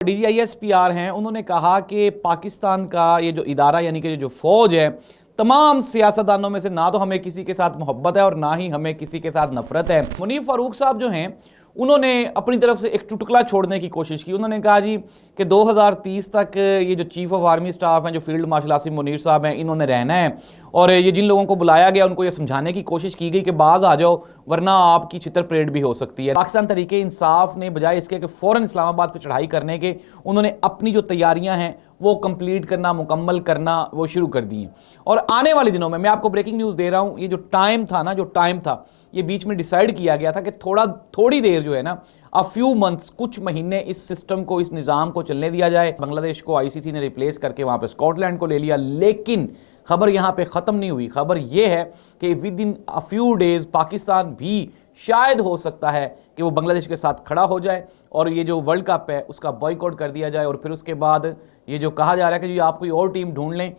DGISPR हैं, उन्होंने कहा कि पाकिस्तान का ये जो इदारा यानी कि जो फौज है, तमाम सियासतदानों में से ना तो हमें किसी के साथ मोहब्बत है और ना ही हमें किसी के साथ नफरत है। मुनीफ फारूक साहब जो हैं, उन्होंने अपनी तरफ से एक चुटकुला छोड़ने की कोशिश की। उन्होंने कहा जी कि 2030 तक ये जो चीफ ऑफ आर्मी स्टाफ हैं, जो फील्ड मार्शल आसिम मुनीर साहब हैं, इन्होंने रहना है और ये जिन लोगों को बुलाया गया उनको ये समझाने की कोशिश की गई कि बाज आ जाओ वरना आपकी छितर परेड भी हो सकती है। पाकिस्तान तरीके इंसाफ ने बजाय इसके कि फ़ौरन इस्लामाबाद पर चढ़ाई करने के, उन्होंने अपनी जो तैयारियां हैं वो कंप्लीट करना, मुकम्मल करना वो शुरू कर दी हैं। और आने वाले दिनों में मैं आपको ब्रेकिंग न्यूज़ दे रहा हूँ, ये जो टाइम था ये बीच में डिसाइड किया गया था कि थोड़ी देर जो है ना, अ फ्यू मंथ्स, कुछ महीने इस सिस्टम को, इस निज़ाम को चलने दिया जाए। बांग्लादेश को आईसीसी ने रिप्लेस करके वहाँ पे स्कॉटलैंड को ले लिया, लेकिन खबर यहाँ पे ख़त्म नहीं हुई। खबर ये है कि with in a few days Pakistan भी शायद हो सकता है कि वो बांग्लादेश के साथ खड़ा हो जाए और ये जो वर्ल्ड कप है उसका बॉयकॉट कर दिया जाए। और फिर उसके बाद ये जो कहा जा रहा है कि जी आप कोई और टीम ढूंढ लें।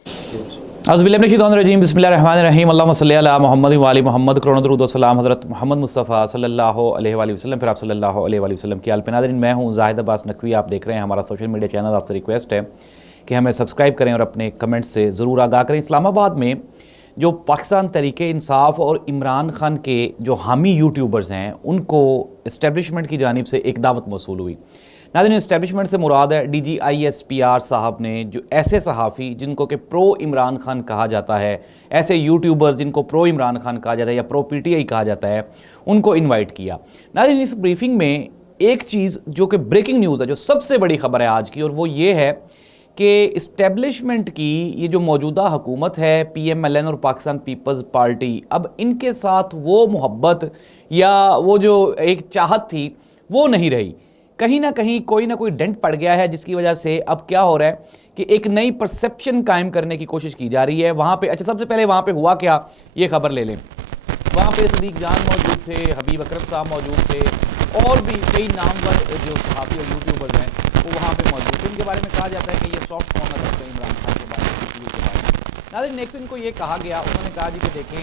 बिस्मिल्लाहिर्रहमानिर्रहीम, अल्लाहुम्मा सल्ली अला मुहम्मद व आलि मुहम्मद, करोड़ों दुरूद व सलाम हज़रत मोहम्मद मुस्तफ़ा सल्लल्लाहु अलैहि वसल्लम, फिर आप सल्लल्लाहु अलैहि वसल्लम की आल पे। नाज़रीन, मैं हूँ ज़ाहिद अब्बास नकवी, आप देख रहे हैं हमारा सोशल मीडिया चैनल। आपसे रिक्वेस्ट है कि हमें सब्सक्राइब करें और अपने कमेंट से ज़रूर आगाह करें। इस्लामाबाद में जो पाकिस्तान तरीके इंसाफ और इमरान खान के जो हामी यूट्यूबर्स हैं, उनको इस्टेब्लिशमेंट की जानिब से एक दावत मौसूल हुई। नाज़रीन, इस्टेब्लिशमेंट से मुराद है DGISPR साहब ने जो ऐसे सहाफ़ी जिनको कि प्रो इमरान खान कहा जाता है, ऐसे यूट्यूबर्स जिनको प्रो इमरान खान कहा जाता है या प्रो PTI कहा जाता है, उनको इनवाइट किया। नाज़रीन, इस ब्रीफिंग में एक चीज़ जो कि ब्रेकिंग न्यूज़ है, जो सबसे बड़ी खबर है आज की, और वो ये है कि इस्टेब्लिशमेंट की ये जो मौजूदा हुकूमत है, PMLN और पाकिस्तान पीपल्स पार्टी, अब इनके साथ वो मोहब्बत या वो जो एक चाहत थी वो नहीं रही। कहीं ना कहीं कोई ना कोई डेंट पड़ गया है, जिसकी वजह से अब क्या हो रहा है कि एक नई परसेप्शन कायम करने की कोशिश की जा रही है वहाँ पे। अच्छा, सबसे पहले वहाँ पे हुआ क्या, ये खबर ले लें। वहाँ पे सदीक जान मौजूद थे, हबीब अकरम साहब मौजूद थे और भी कई नामवर जो सहाफ़ी और यूट्यूबर्स हैं वो वहाँ पे मौजूद थे। उनके बारे में कहा जाता है कि ये सॉफ्ट कॉर्नर रखते हैं इमरान खान के बारे में। नाज़रीन, नेक्स्ट इनको ये कहा गया, उन्होंने कहा जी कि देखें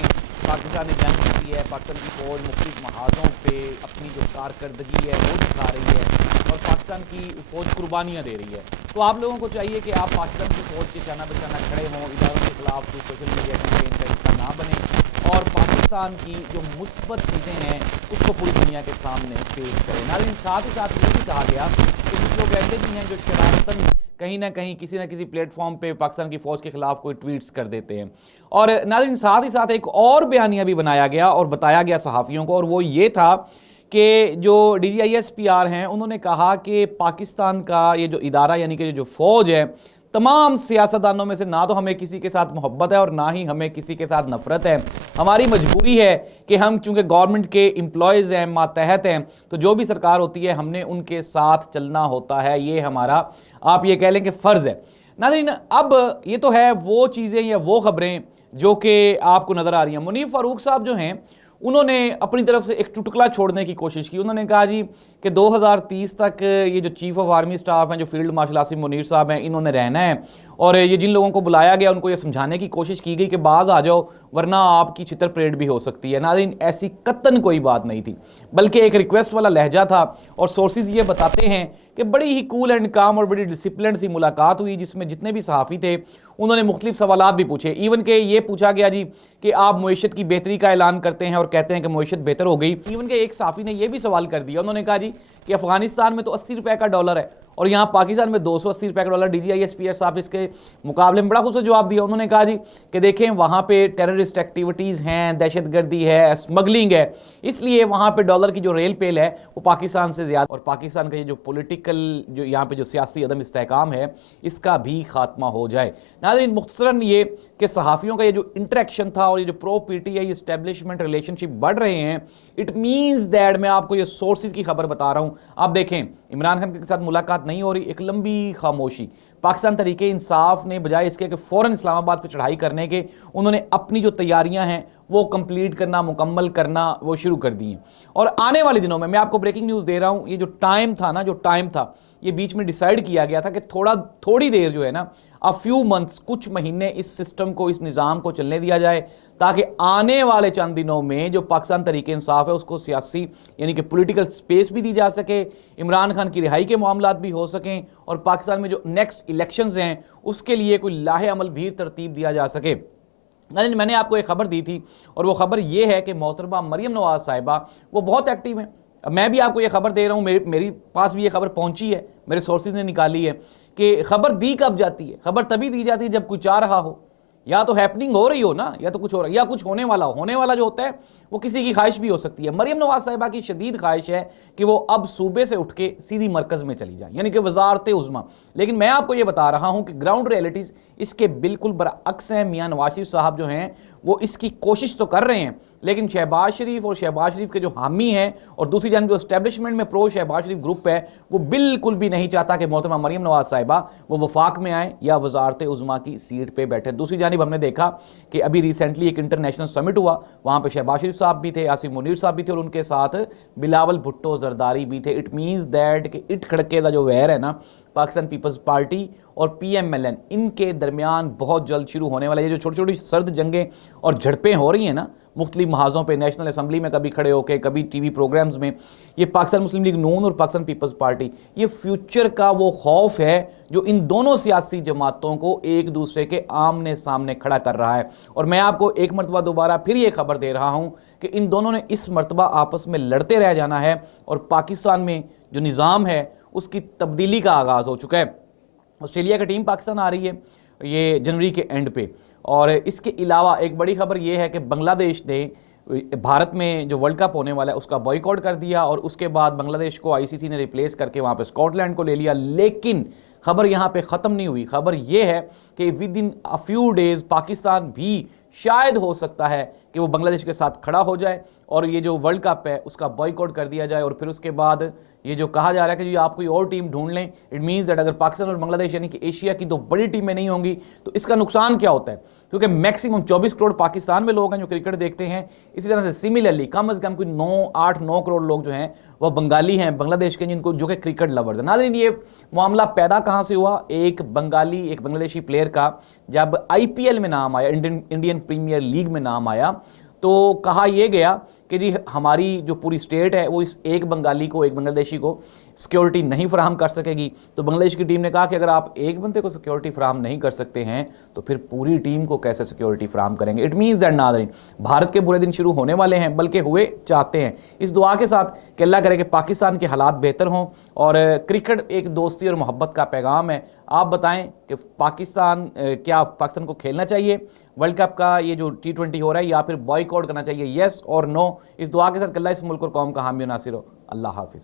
पाकिस्तान ने जंग की है, पाकिस्तान की फौज मुख्तलिफ महाजों पे अपनी जो कारकर्दगी है वो दिखा रही है और पाकिस्तान की फौज कुर्बानियाँ दे रही है। तो आप लोगों को चाहिए कि आप पाकिस्तान की फौज के शाना बशाना खड़े हों, इदारों के खिलाफ कोई सोशल मीडिया कैंपेन का हिस्सा ना बने और पाकिस्तान की जो मुस्बत चीज़ें हैं उसको पूरी दुनिया के सामने पेश करें। नाज़रीन, साथ ही साथ ये भी कहा गया कि कुछ लोग ऐसे भी हैं जो शरारतन कहीं ना कहीं किसी न किसी प्लेटफॉर्म पे पाकिस्तान की फ़ौज के ख़िलाफ़ कोई ट्वीट्स कर देते हैं। और नाज़रीन, साथ ही साथ एक और बयानिया भी बनाया गया और बताया गया सहाफ़ियों को, और वो ये था कि जो DGISPR हैं, उन्होंने कहा कि पाकिस्तान का ये जो इदारा यानी कि जो फ़ौज है, तमाम सियासतदानों में से ना तो हमें किसी के साथ मोहब्बत है और ना ही हमें किसी के साथ नफरत है। हमारी मजबूरी है कि हम चूँकि गवर्नमेंट के एम्प्लॉयज़ हैं, मातहत हैं, तो जो भी सरकार होती है हमने उनके साथ चलना होता है। ये हमारा, आप ये कह लें कि फ़र्ज़ है। नाज़रीन, अब ये तो है वो चीज़ें या वो ख़बरें जो कि आपको नज़र आ रही हैं। मुनीफ फारूक साहब जो हैं, उन्होंने अपनी तरफ से एक चुटकुला छोड़ने की कोशिश की। उन्होंने कहा जी कि 2030 तक ये जो चीफ ऑफ आर्मी स्टाफ हैं, जो फील्ड मार्शल आसिम मुनीर साहब हैं, इन्होंने रहना है और ये जिन लोगों को बुलाया गया उनको ये समझाने की कोशिश की गई कि बाज आ जाओ वरना आपकी छितर परेड भी हो सकती है। नाज़रीन, ऐसी कतन कोई बात नहीं थी, बल्कि एक रिक्वेस्ट वाला लहजा था। और सोर्सेज ये बताते हैं कि बड़ी ही कूल एंड काम और बड़ी डिसिप्लिन सी मुलाकात हुई, जिसमें जितने भी सहाफ़ी थे उन्होंने मुख्तलिफ सवालात भी पूछे। इवन के ये पूछा गया जी कि आप मईशत की बेहतरी का ऐलान करते हैं और कहते हैं कि मईशत बेहतर हो गई। इवन के एक सहाफ़ी ने यह भी सवाल कर दिया, उन्होंने कहा जी कि अफगानिस्तान में तो 80 रुपए का डॉलर है और यहाँ पाकिस्तान में 280 रुपए का डॉलर। DGISPR साहब इसके मुकाबले में बड़ा खूबसूरत जवाब दिया। उन्होंने कहा जी कि देखें वहाँ पे टेररिस्ट एक्टिविटीज़ हैं, दहशतगर्दी है, स्मगलिंग है, इसलिए वहाँ पे डॉलर की जो रेल पेल है वो पाकिस्तान से ज़्यादा, और पाकिस्तान का ये जो पॉलिटिकल जो यहाँ पे जो सियासी अदम इस्तेहकाम है इसका भी खात्मा हो जाए। नाज़रीन, मुख्तसरन ये कि सहाफ़ियों का ये जो इंटरेक्शन था और ये जो प्रो PTI इस्टेब्लिशमेंट रिलेशनशिप बढ़ रहे हैं, इट मीन्स दैट, मैं आपको ये सोर्सेज की खबर बता रहा हूँ। आप देखें, इमरान खान के साथ मुलाकात नहीं हो रही, एक लंबी खामोशी। पाकिस्तान तरीके इंसाफ ने बजाय इसके कि फ़ौरन इस्लामाबाद पर चढ़ाई करने के, उन्होंने अपनी जो तैयारियां हैं वो कंप्लीट करना, मुकम्मल करना वो शुरू कर दी हैं। और आने वाले दिनों में मैं आपको ब्रेकिंग न्यूज़ दे रहा हूँ, ये जो टाइम था ये बीच में डिसाइड किया गया था कि थोड़ी देर जो है ना, अ फ्यू मंथ्स, कुछ महीने इस सिस्टम को, इस निज़ाम को चलने दिया जाए। ताकि आने वाले चंद दिनों में जो पाकिस्तान तरीके इंसाफ है उसको सियासी यानी कि पॉलिटिकल स्पेस भी दी जा सके, इमरान खान की रिहाई के मामलात भी हो सकें और पाकिस्तान में जो नेक्स्ट इलेक्शंस हैं उसके लिए कोई लाहे अमल भी तरतीब दिया जा सके। मैंने आपको एक खबर दी थी और वो खबर ये है कि मोहतरमा मरियम नवाज साहिबा वो बहुत एक्टिव हैं। मैं भी आपको ये खबर दे रहा हूँ, मेरी पास भी ये खबर पहुंची है, मेरे सोर्सेज ने निकाली है कि खबर दी कब जाती है। खबर तभी दी जाती है जब कुछ आ रहा हो, या तो हैपनिंग हो रही हो ना, या तो कुछ हो रहा है, या कुछ होने वाला हो। होने वाला जो होता है वो किसी की ख्वाहिश भी हो सकती है। मरियम नवाज साहिबा की शदीद ख्वाहिश है कि वो अब सूबे से उठ के सीधी मरकज़ में चली जाए, यानी कि वजारत उज़्मा। लेकिन मैं आपको ये बता रहा हूँ कि ग्राउंड रियलिटीज़ इसके बिल्कुल बरअक्स हैं। मियाँ नवाज शरीफ साहब जो हैं वो इसकी कोशिश तो कर रहे हैं, लेकिन शहबाज शरीफ और शहबाज शरीफ के जो हामी हैं और दूसरी जानब जो एस्टेब्लिशमेंट में प्रो शहबाज शरीफ ग्रुप है वो बिल्कुल भी नहीं चाहता कि मोहतरमा मरियम नवाज साहिबा वो वफाक में आए या वजारत उज़्मा की सीट पे बैठे। दूसरी जानब हमने देखा कि अभी रिसेंटली एक इंटरनेशनल समिट हुआ, वहाँ पे शहबाज शरीफ साहब भी थे, आसिम मुनीर साहब भी थे और उनके साथ बिलावल भुट्टो जरदारी भी थे। इट मीन्स दैट कि इट खड़के का जो वैर है ना पाकिस्तान पीपल्स पार्टी और PMLN इनके दरमियान बहुत जल्द शुरू होने वाला। ये जो छोटी छोटी सर्द जंगें और झड़पें हो रही हैं ना मुख्तलिफ महाजों पे, नेशनल असम्बली में कभी खड़े होकर, कभी TV प्रोग्राम्स में, ये पाकिस्तान मुस्लिम लीग नून और पाकिस्तान पीपल्स पार्टी, ये फ्यूचर का वो खौफ है जो इन दोनों सियासी जमातों को एक दूसरे के आमने सामने खड़ा कर रहा है। और मैं आपको एक मरतबा दोबारा फिर ये खबर दे रहा हूँ कि इन दोनों ने इस मरतबा आपस में लड़ते रह जाना है और पाकिस्तान में जो निज़ाम है उसकी तब्दीली का आगाज़ हो चुका है। ऑस्ट्रेलिया की टीम पाकिस्तान आ रही है ये जनवरी के एंड पे, और इसके अलावा एक बड़ी खबर ये है कि बांग्लादेश ने भारत में जो वर्ल्ड कप होने वाला है उसका बॉयकॉट कर दिया और उसके बाद बांग्लादेश को ICC ने रिप्लेस करके वहाँ पे स्कॉटलैंड को ले लिया। लेकिन खबर यहाँ पे ख़त्म नहीं हुई। खबर ये है कि with in a few days Pakistan भी शायद हो सकता है कि वो बांग्लादेश के साथ खड़ा हो जाए और ये जो वर्ल्ड कप है उसका बॉयकॉट कर दिया जाए। और फिर उसके बाद ये जो कहा जा रहा है कि जी आप कोई और टीम ढूंढ लें, इट मीन्स दैट अगर पाकिस्तान और बांग्लादेश यानी कि एशिया की दो बड़ी टीमें नहीं होंगी तो इसका नुकसान क्या होता है, क्योंकि मैक्सिमम 24 करोड़ पाकिस्तान में लोग हैं जो क्रिकेट देखते हैं। इसी तरह से सिमिलरली कम से कम कोई 8-9 करोड़ लोग जो हैं वह बंगाली हैं बांग्लादेश के, जिनको जो कि क्रिकेट लवर्स हैं। नाज़रीन ये मामला पैदा कहाँ से हुआ? एक बांग्लादेशी प्लेयर का जब IPL में नाम आया, इंडियन प्रीमियर लीग में नाम आया, तो कहा यह गया कि जी हमारी जो पूरी स्टेट है वो इस एक बंगाली को, एक बांग्लादेशी को सिक्योरिटी नहीं फराहम कर सकेगी। तो बांग्लादेश की टीम ने कहा कि अगर आप एक बंदे को सिक्योरिटी फराहम नहीं कर सकते हैं तो फिर पूरी टीम को कैसे सिक्योरिटी फराहम करेंगे। इट मीन्स दैट नाज़रीन भारत के बुरे दिन शुरू होने वाले हैं, बल्कि हुए चाहते हैं। इस दुआ के साथ कि अल्लाह करे कि पाकिस्तान के हालात बेहतर हों। और क्रिकेट एक दोस्ती और मोहब्बत का पैगाम है। आप बताएं कि क्या पाकिस्तान को खेलना चाहिए वर्ल्ड कप का ये जो T20 हो रहा है, या फिर बॉयकॉट करना चाहिए, येस और नो? इस दुआ के साथ कि अल्लाह इस मुल्क और कौम का हामी और नासिर हो। अल्लाह हाफिज़।